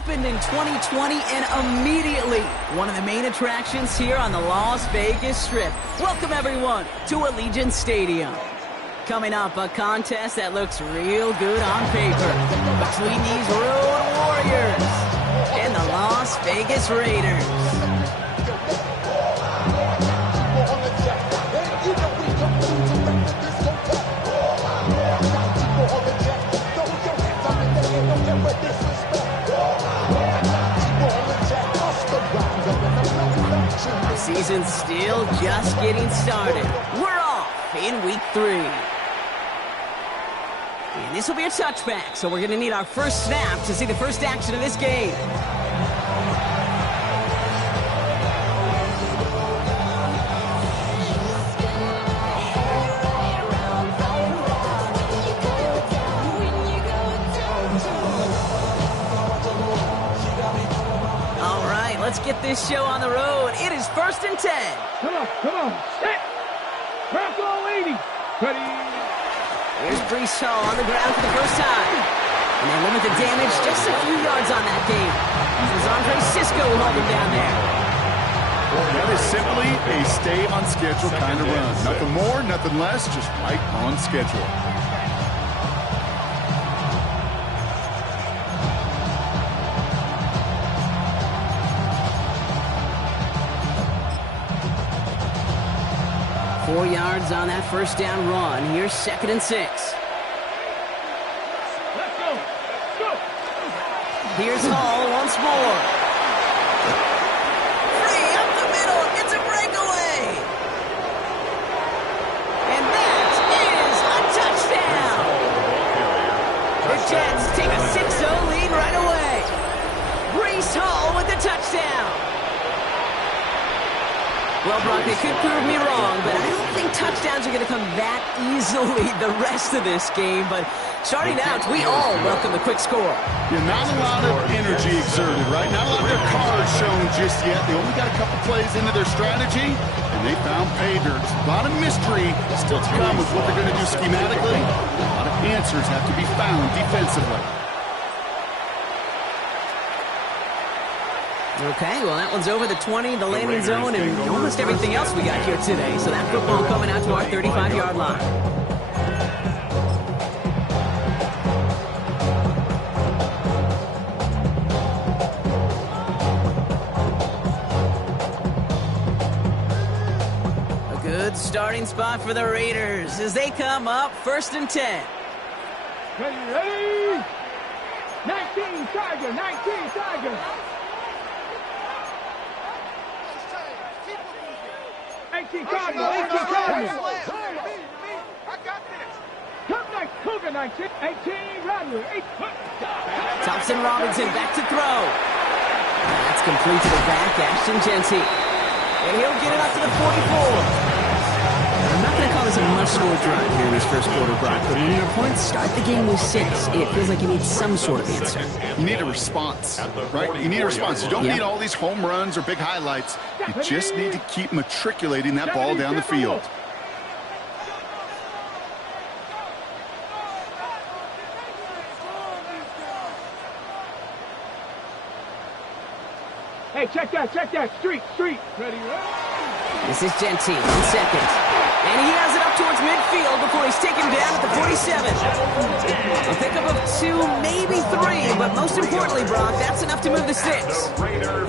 opened in 2020 and immediately one of the main attractions here on the Las Vegas Strip. Welcome, everyone, to Allegiant Stadium. Coming up, a contest that looks real good on paper between these Road Warriors and the Las Vegas Raiders. The season's still just getting started. We're off in week 3. And this will be a touchback, so we're going to need our first snap to see the first action of this game. All right, let's get this show on the road. It is 1st and 10. Come on, set. Bronco 80. Ready. Here's Brees Hall on the ground for the first time. And they limit the damage just a few yards on that game. This is Andre Sisco holding down there. That is simply a stay-on-schedule kind of run. Nothing more, nothing less, just right on schedule. Four yards on that first down run. Here's 2nd and 6. Let's go. Go. Here's Hall once more. Free up the middle. It's a breakaway. And that is a touchdown. The Jets take a 6-0 lead right away. Brees Hall with the touchdown. Well, Brock, they could prove me wrong, but I don't think touchdowns are going to come that easily the rest of this game. But starting out, we all welcome the quick score. Yeah, not a lot of energy exerted, right? Not a lot of their cards shown just yet. They only got a couple plays into their strategy, and they found pay dirt. A lot of mystery still to come with what they're going to do schematically. A lot of answers have to be found defensively. Okay, well, that one's over the 20, the landing zone, and almost everything else we got here today. So that football coming out to our 35-yard line. A good starting spot for the Raiders as they come up 1st and 10. Ready. 19 Tiger. 19 Tiger. 18 Cardinal, 18 Cardinal. I got this. Come next, Cougar 19, 18 Rodney, 8. Thompson Robinson back to throw. That's complete to the back, Ashton Genty. And he'll get it up to the 44. I'm not going to call this a must-score drive here in this first quarter, Brock. But when your points start the game with 6, it feels like you need some sort of answer. You need a response, right? You need a response. You don't need all these home runs or big highlights. You just need to keep matriculating that ball down the field. Hey, check that, street. Ready. This is Genty in 2nd. And he has it up towards midfield before he's taken down at the 47. A pickup of 2, maybe 3, but most importantly, Brock, that's enough to move the 6.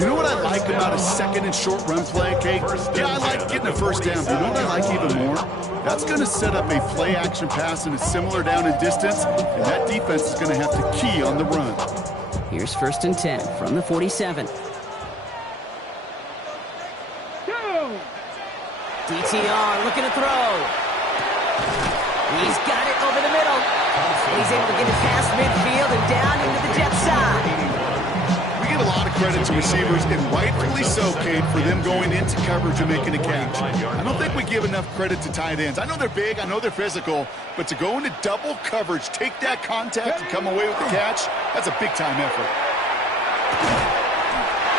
You know what I like about a 2nd and short run play, Kate? Yeah, I like getting a first down, but you know what I like even more? That's going to set up a play-action pass and a similar down and distance, and that defense is going to have to key on the run. Here's 1st and 10 from the 47. DTR looking to throw. He's got it over the middle. He's able to get it past midfield and down into the Jets side. We give a lot of credit to receivers, and rightfully so, Kate, for them going into coverage and making a catch. I don't think we give enough credit to tight ends. I know they're big, I know they're physical, but to go into double coverage, take that contact, and come away with the catch, that's a big-time effort.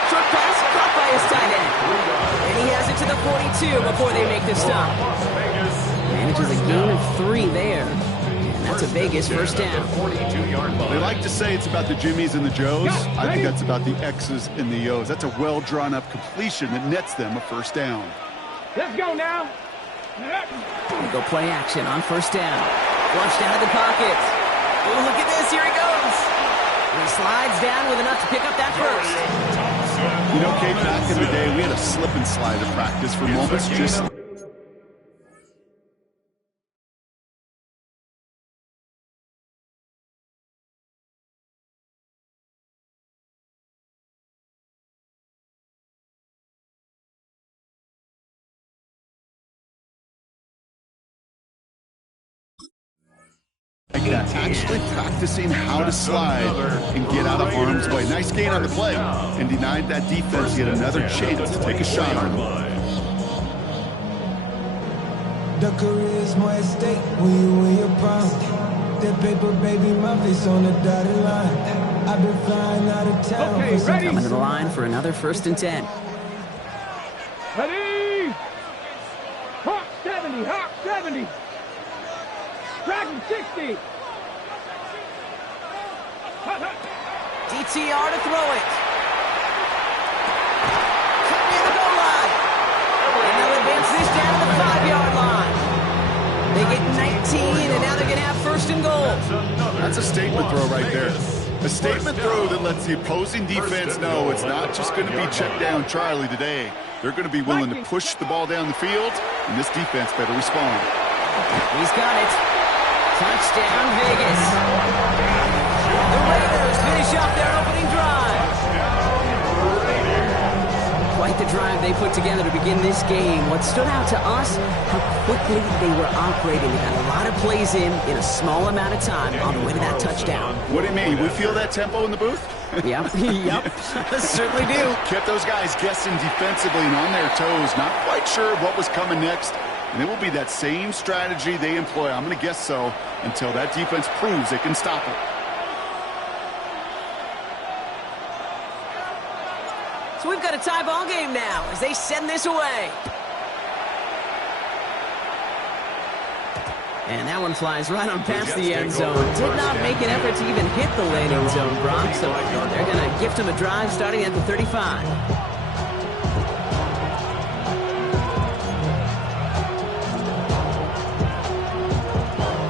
Short pass caught by his tight end. And he has it to the 42 before they make the stop. Manages a gain of 3 there. And that's a Vegas first down. They like to say it's about the Jimmies and the Joes. I think that's about the X's and the O's. That's a well-drawn-up completion that nets them a first down. Let's go now. We go play action on first down. Flush down to the pocket. Oh, look at this. Here he goes. And he slides down with enough to pick up that first. You know, Kate, back in the day, we had a slip and slide in practice for moments just... actually practicing how to slide and get out of harm's way. Nice gain on the play, and denied that defense yet another chance to take a shot on him. The career's more at stake when you win your prime. That paper, baby, my face on the dotted line. I've been flying out of town. Okay, ready? Coming to the line for another 1st and 10. Ready? Hawk 70, Hawk 70. Dragon 60. DTR to throw it. Cut near the goal line. And they'll advance this down to the 5-yard line. They get 19, and now they're going to have 1st and goal. That's a statement throw right there. A statement throw that lets the opposing defense know it's not just going to be check down Charlie today. They're going to be willing to push the ball down the field, and this defense better respond. He's got it. Touchdown, Vegas. The Raiders finish up their opening drive. Quite the drive they put together to begin this game. What stood out to us, how quickly they were operating. They got a lot of plays in a small amount of time on the way to that touchdown. What do you mean? We feel that tempo in the booth? Yep, certainly do. Kept those guys guessing defensively and on their toes, not quite sure what was coming next. And it will be that same strategy they employ, I'm going to guess so, until that defense proves they can stop it. So we've got a tie ball game now as they send this away. And that one flies right on past the end zone. Did not make an effort to even hit the landing zone, Brock. So they're going to gift him a drive starting at the 35.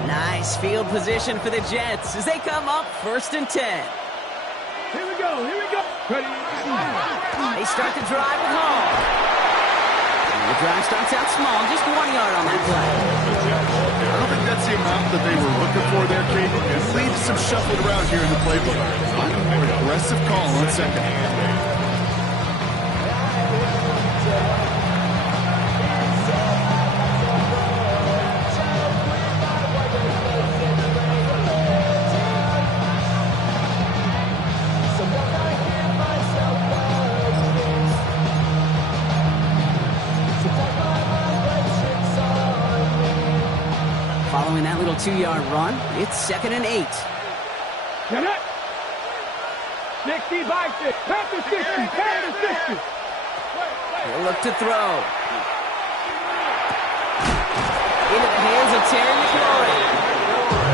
Nice field position for the Jets as they come up 1st and 10. Here we go, here we go. Ready? They start the drive with Hall. And the drive starts out small, just 1 yard on that play. I don't think that's the amount that they were looking for there, Kate. And leave some shuffling around here in the playbook. Find a more aggressive call on 2nd. Following that little 2-yard run, it's 2nd and 8. Get it. 60 by 6. Pass to 60. Pass to 60. He'll look to throw. Into the hands of Terry McLaurin.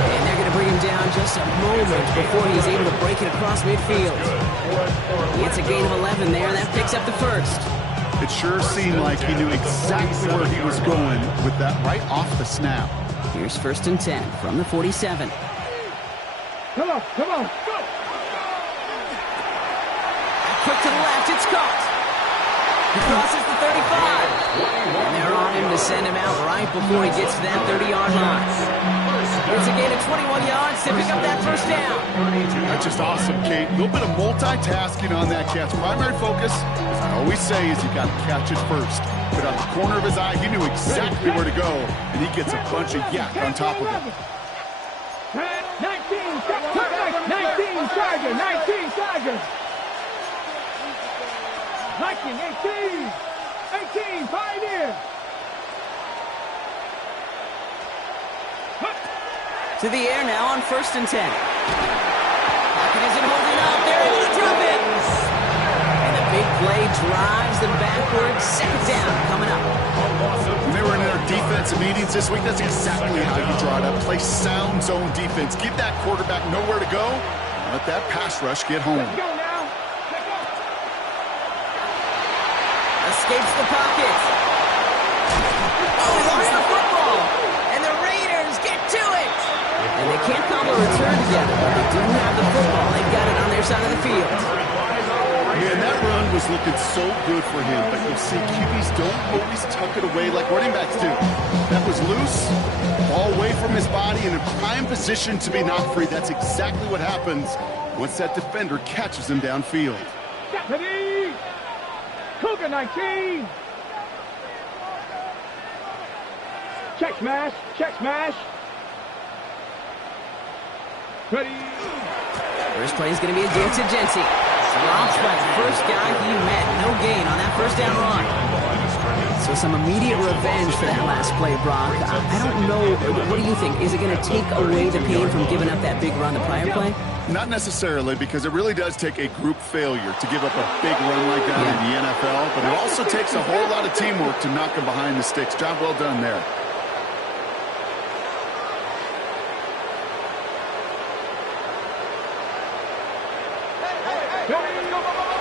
And they're going to bring him down just a moment before he's able to break it across midfield. He gets a gain of 11 there, and that picks up the 1st. It sure seemed like he knew exactly where he was going with that right off the snap. Here's 1st and 10 from the 47. Come on, come on. Go. Quick to the left, it's caught. He crosses the 35. And they're on him to send him out right before he gets to that 30-yard line. It's a gain of 21 yards to pick up that 1st down. That's just awesome, Kate. A little bit of multitasking on that catch. Primary focus, as I always say, is you got to catch it first. But out the corner of his eye, he knew exactly where to go, and he gets a bunch of yak on top of it. 19 Tiger, 19 Tiger. 18 Pioneer. To the air now on 1st and 10. Pocket isn't holding up. They're able to drop it. And the big play drives them backwards. 2nd down coming up. When they were in their defense defensive meetings this week, that's exactly how you draw it up. Play sound zone defense. Give that quarterback nowhere to go. Let that pass rush get home. Let's go now. Let's go. Escapes the pocket. Oh, he lost the football. And the Raiders get to it. And they can't cobble a return together, but they do have the football. They've got it on their side of the field. Man, that run was looking so good for him, but you see QBs don't always tuck it away like running backs do. That was loose, ball away from his body, and in prime position to be knocked free. That's exactly what happens once that defender catches him downfield. Deputy! Cougar 19! Check smash! Check smash! Ready! First play is going to be against Genty. Drops by the first guy he met. No gain on that first down run. So some immediate revenge for that last play, Brock. I don't know. What do you think? Is it going to take away the pain from giving up that big run the prior play? Not necessarily, because it really does take a group failure to give up a big run like that in the NFL. But it also takes a whole lot of teamwork to knock him behind the sticks. Job well done there.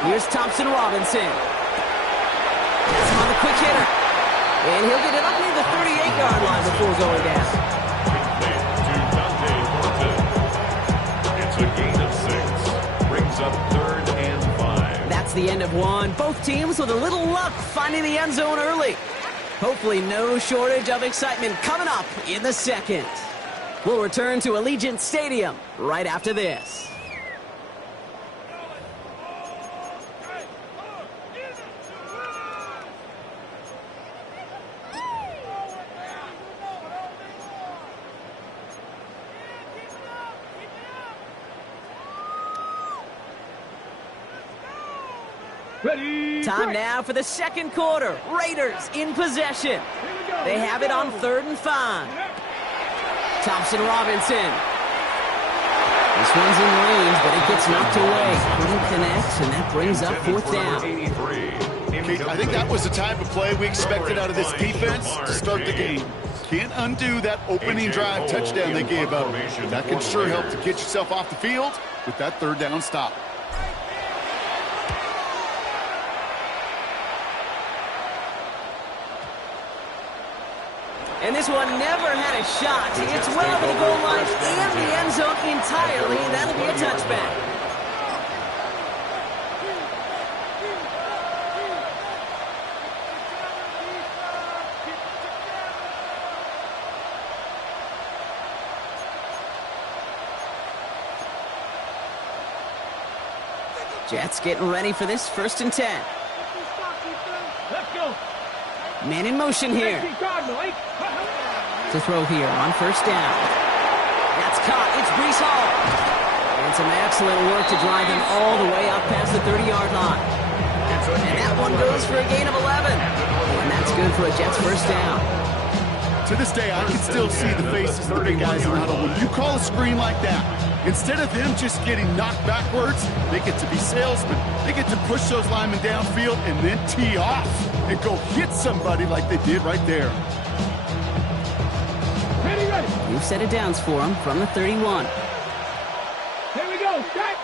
Here's Thompson Robinson. Gets him on the quick hitter. And he'll get it up near the 38-yard line before going down. It's a gain of 6. Brings up 3rd and 5. That's the end of one. Both teams with a little luck finding the end zone early. Hopefully no shortage of excitement coming up in the second. We'll return to Allegiant Stadium right after this. Ready! Time now for the second quarter. Raiders in possession. They have it on 3rd and 5. Thompson Robinson. This one's in range, but it gets knocked away. Couldn't connect, and that brings up 4th down. I think that was the type of play we expected out of this defense to start the game. Can't undo that opening drive touchdown they gave up. That can sure help to get yourself off the field with that 3rd down stop. And this one never had a shot. It's well over the goal line and the end zone entirely. That'll be a touchback. Jets getting ready for this 1st and 10. Let's go! Man in motion here. To throw here on 1st down. That's caught. It's Breece Hall. And some excellent work to drive him all the way up past the 30-yard line. And that one goes for a gain of 11. And that's good for a Jets 1st down. To this day, I can still see the faces of the big guys in the huddle. When you call a screen like that, instead of them just getting knocked backwards, they get to be salesmen. They get to push those linemen downfield and then tee off and go hit somebody like they did right there. Ready, ready! New set of downs for him from the 31. Here we go, set!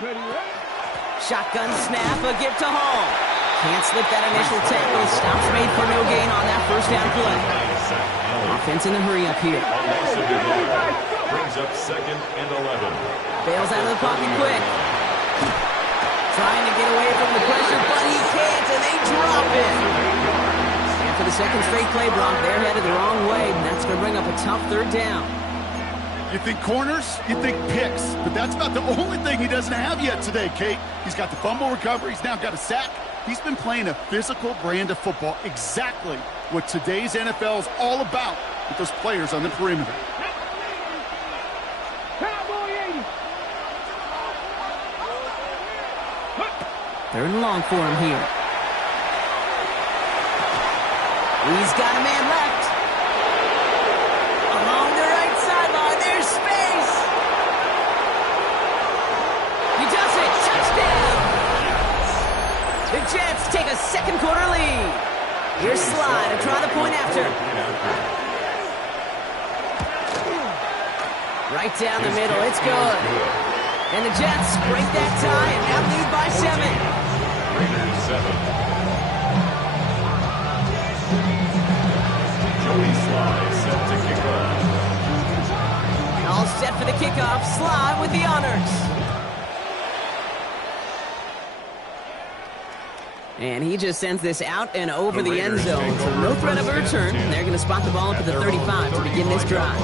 Ready, ready! Shotgun snap, a give to Hall. Can't slip that initial tackle. Stops made for no gain on that 1st down play. Offense in a hurry up here. Brings up 2nd and 11. Bails out of the pocket quick. Trying to get away from the pressure, but he can't, and they drop it. And for the second straight play, Brock, they're headed the wrong way, and that's going to bring up a tough 3rd down. You think corners, you think picks, but that's about the only thing he doesn't have yet today, Kate. He's got the fumble recovery. He's now got a sack. He's been playing a physical brand of football, exactly what today's NFL is all about with those players on the perimeter. Cowboy 80! 3rd and long for him here. He's got a man left. Along the right sideline, there's space. He does it. Touchdown. The Jets take a second quarter lead. Here's Slide to try the point after. Right down the middle. It's good. And the Jets break that tie and now lead by 7. Raiders 7. Joey Slide set to kick off. All set for the kickoff. Slide with the honors. And he just sends this out and over the end zone. So no threat of a return. They're going to spot the ball up at the 35 to begin this drive.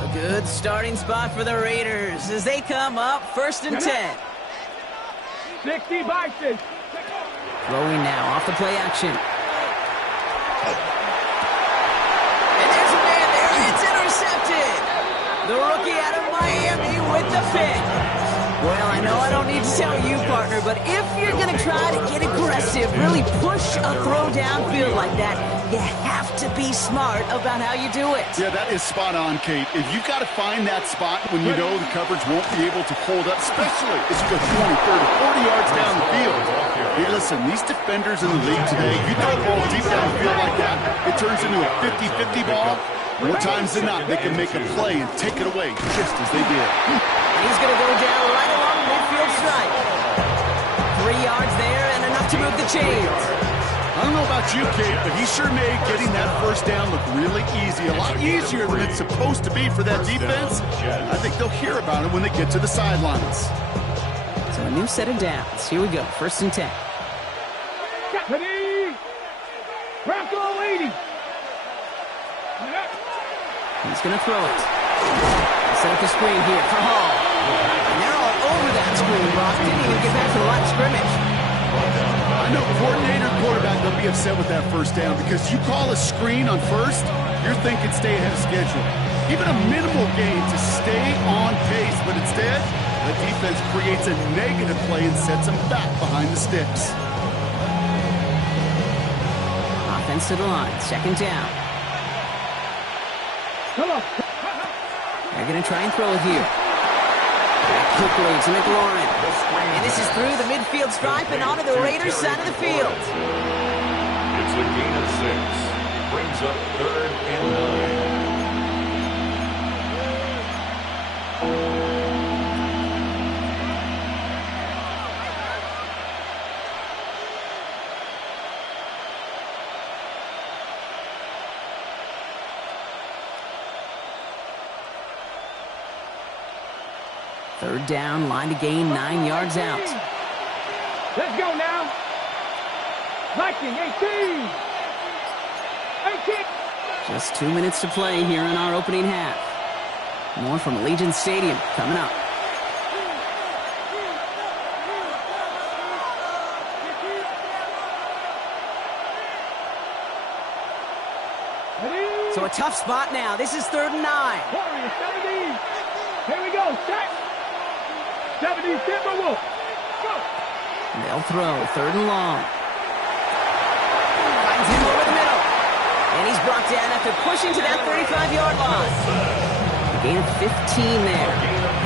A good starting spot for the Raiders as they come up 1st and 10. 60 boxes. Throwing now off the play action. And there's a man there. It's intercepted. The rookie out of Miami with the pick. Well, I know I don't need to tell you, partner, but if you're going to try to get aggressive, really push a throw downfield like that, you have to be smart about how you do it. Yeah, that is spot on, Kate. If you've got to find that spot when you know the coverage won't be able to hold up, especially as you go 20, 30, 40 yards down the field. Hey, listen, these defenders in the league today, you throw the ball deep down the field like that, it turns into a 50-50 ball. More times than not, they can make a play and take it away just as they did. He's going to go down right along the midfield stripe. 3 yards there and enough to move the chains. I don't know about you, Kate, but he sure made getting that first down look really easy. A lot easier than it's supposed to be for that defense. I think they'll hear about it when they get to the sidelines. So a new set of downs. Here we go, 1st and 10. Ready? Bronco 80. He's going to throw it. Set up the screen here for Hall. And they're all over that screen, Brock. Didn't even get back to the line of scrimmage. I know coordinator, quarterback, they'll be upset with that first down because you call a screen on first, you're thinking stay ahead of schedule. Even a minimal gain to stay on pace, but instead, the defense creates a negative play and sets them back behind the sticks. Offense to the line, 2nd down. Come on. They're going to try and throw it here. Back quickly to McLaurin. And this is through the midfield stripe and onto the Raiders side of the field. It's a gain of 6. Brings up 3rd and 9. Third down, line to gain, 9 yards out. Let's go now. Viking 18. 18. Just 2 minutes to play here in our opening half. More from Allegiant Stadium coming up. Ready? So a tough spot now. This is 3rd and 9. Warriors 70. Here we go. Set. 70 Timberwolves. Go. They'll throw 3rd and long. Finds him over the middle. And he's brought down after pushing to that 35-yard line. A gain of 15 there.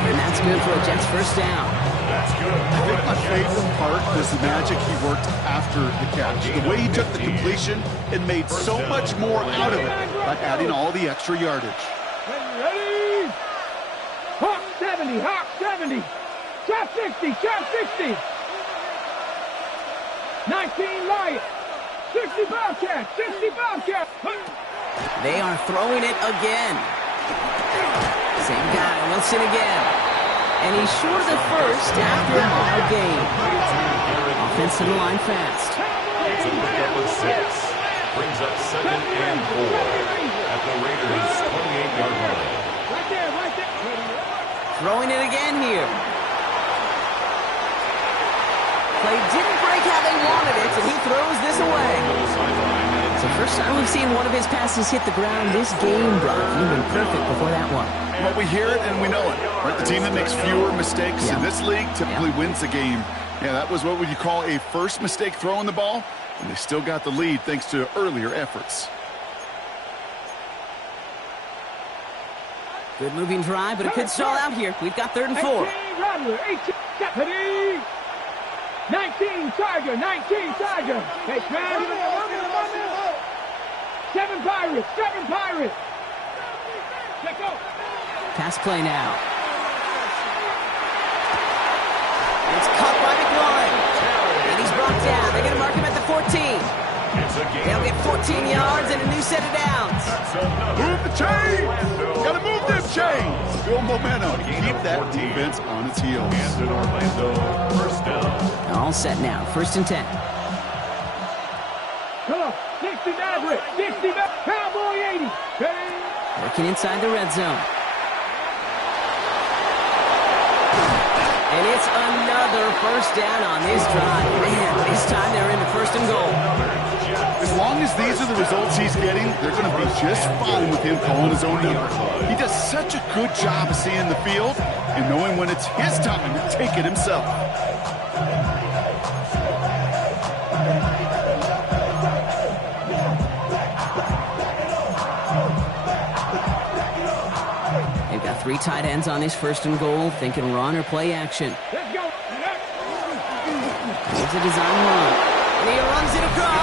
And that's good for a Jets first down. I think my favorite part was the magic he worked after the catch. The way he took the completion and made so much more out of it by adding all the extra yardage. Ready? Hawk 70. Hawk 70. Trap 60. Trap 60. 19 Lions. 60 Bobcats. 60 Bobcats. They are throwing it again. Same guy, Wilson again. And he's short of the first after a wild gain. Offense to the line fast. It's a pickup of 6. Brings up 2nd and 4 at the Raiders' 28-yard line. Right there, right there. Throwing it again here. Play didn't break how they wanted it, and he throws this away. It's the first time we've seen one of his passes hit the ground this game, Brock. You've been perfect before that one. Well, we hear it and we know it. Right? The team that makes fewer mistakes in this league typically wins the game. Yeah, that was what would you call a first mistake throwing the ball, and they still got the lead thanks to earlier efforts. Good moving drive, but it could stall out here. We've got 3rd and 4. 18, Rattler. 18, Deputy. 19, Tiger. 19, Tiger. Hey, man. 7 Pirates. 7 Pirates. Let's go. Pass play now. It's caught by McLaurin. And he's brought down. They're going to mark him at the 14. They'll get 14 yards and a new set of downs. Move the chain. Got to move them chains. Build momentum. Keep that defense on its heels. And Orlando, first down. All set now. 1st and 10. Come on. 60 Maverick. 60 Maverick. Cowboy 80. Hey. Working inside the red zone. And it's another 1st down on this drive. Man, this time they're into 1st and goal. As long as these are the results he's getting, they're going to be just fine with him calling his own number. He does such a good job of seeing the field and knowing when it's his time to take it himself. They've got 3 tight ends on this 1st and goal, thinking run or play action. Let's go. It's a design run. And he runs it across.